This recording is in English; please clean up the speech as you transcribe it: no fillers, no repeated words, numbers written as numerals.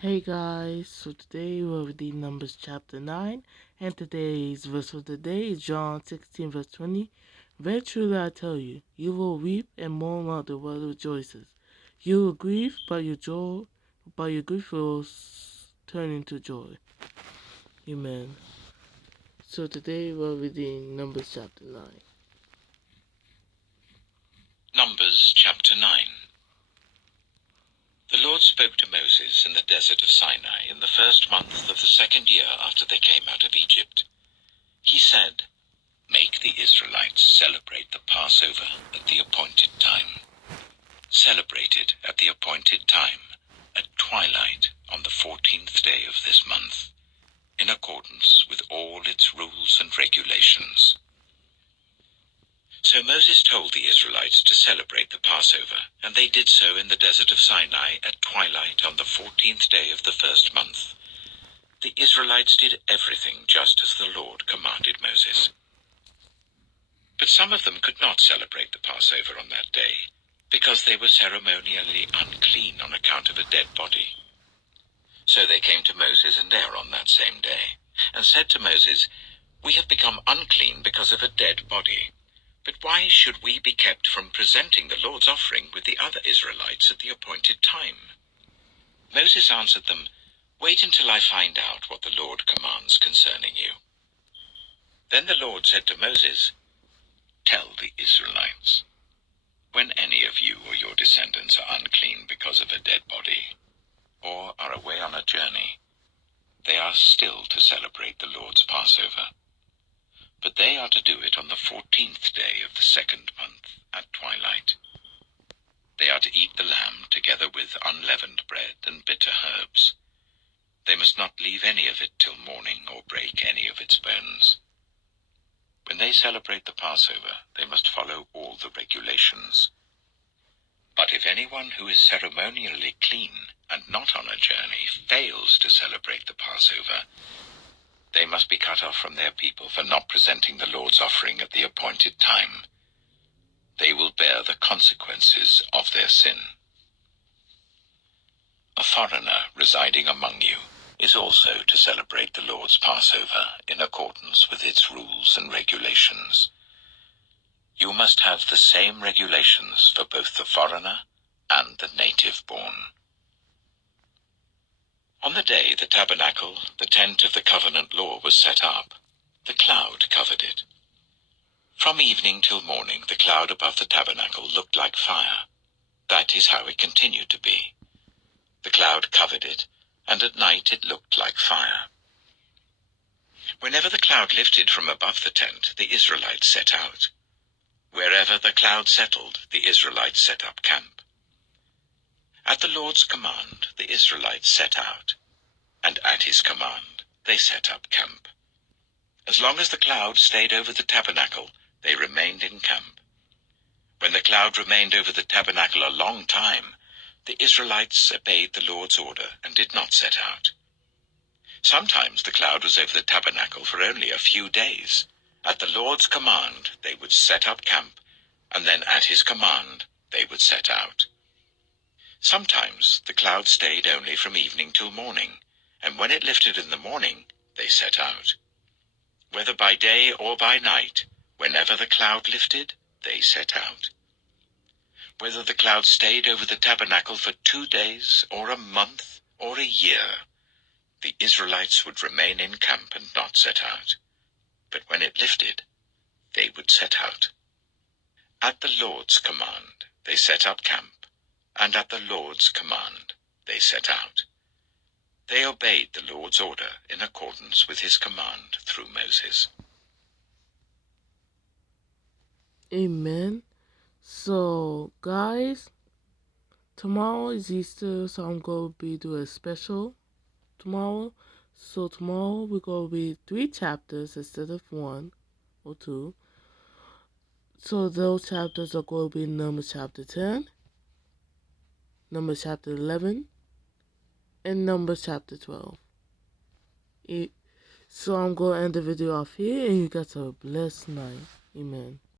Hey guys, so today we're reading Numbers chapter 9, and today's verse of the day is John 16 verse 20. Very truly I tell you, you will weep and mourn while the world rejoices. You will grieve, but your grief will turn into joy. Amen. So today we're reading Numbers chapter 9. Numbers chapter 9. The Lord spoke to Moses in the desert of Sinai in the first month of the second year after they came out of Egypt. He said, "Make the Israelites celebrate the Passover at the appointed time. Celebrate it at the appointed time, at twilight on the 14th day of this month, in accordance with all its rules and regulations." So Moses told the Israelites to celebrate the Passover, and they did so in the desert of Sinai at twilight on the 14th day of the first month. The Israelites did everything just as the Lord commanded Moses. But some of them could not celebrate the Passover on that day, because they were ceremonially unclean on account of a dead body. So they came to Moses and Aaron that same day, and said to Moses, "We have become unclean because of a dead body. But why should we be kept from presenting the Lord's offering with the other Israelites at the appointed time?" Moses answered them, "Wait until I find out what the Lord commands concerning you." Then the Lord said to Moses, "Tell the Israelites, when any of you or your descendants are unclean because of a dead body, or are away on a journey, they are still to celebrate the Lord's Passover. But they are to do it on the 14th day of the second month at twilight. They are to eat the lamb together with unleavened bread and bitter herbs. They must not leave any of it till morning or break any of its bones. When they celebrate the Passover, they must follow all the regulations. But if anyone who is ceremonially clean and not on a journey fails to celebrate the Passover, they must be cut off from their people for not presenting the Lord's offering at the appointed time. They will bear the consequences of their sin. A foreigner residing among you is also to celebrate the Lord's Passover in accordance with its rules and regulations. You must have the same regulations for both the foreigner and the native-born. On the day the tabernacle, the tent of the covenant law, was set up, the cloud covered it. From evening till morning the cloud above the tabernacle looked like fire. That is how it continued to be. The cloud covered it, and at night it looked like fire. Whenever the cloud lifted from above the tent, the Israelites set out. Wherever the cloud settled, the Israelites set up camp. At the Lord's command, the Israelites set out, and at his command, they set up camp. As long as the cloud stayed over the tabernacle, they remained in camp. When the cloud remained over the tabernacle a long time, the Israelites obeyed the Lord's order and did not set out. Sometimes the cloud was over the tabernacle for only a few days. At the Lord's command, they would set up camp, and then at his command, they would set out. Sometimes the cloud stayed only from evening till morning, and when it lifted in the morning, they set out. Whether by day or by night, whenever the cloud lifted, they set out. Whether the cloud stayed over the tabernacle for 2 days, or a month, or a year, the Israelites would remain in camp and not set out. But when it lifted, they would set out. At the Lord's command, they set up camp, and at the Lord's command, they set out. They obeyed the Lord's order in accordance with his command through Moses. Amen. So guys, tomorrow is Easter, so I'm going to be doing a special tomorrow. So tomorrow we're going to read 3 chapters instead of 1 or 2. So those chapters are going to be Numbers chapter 10, Numbers chapter 11, and Numbers chapter 12. So I'm going to end the video off here, and you guys have a blessed night. Amen.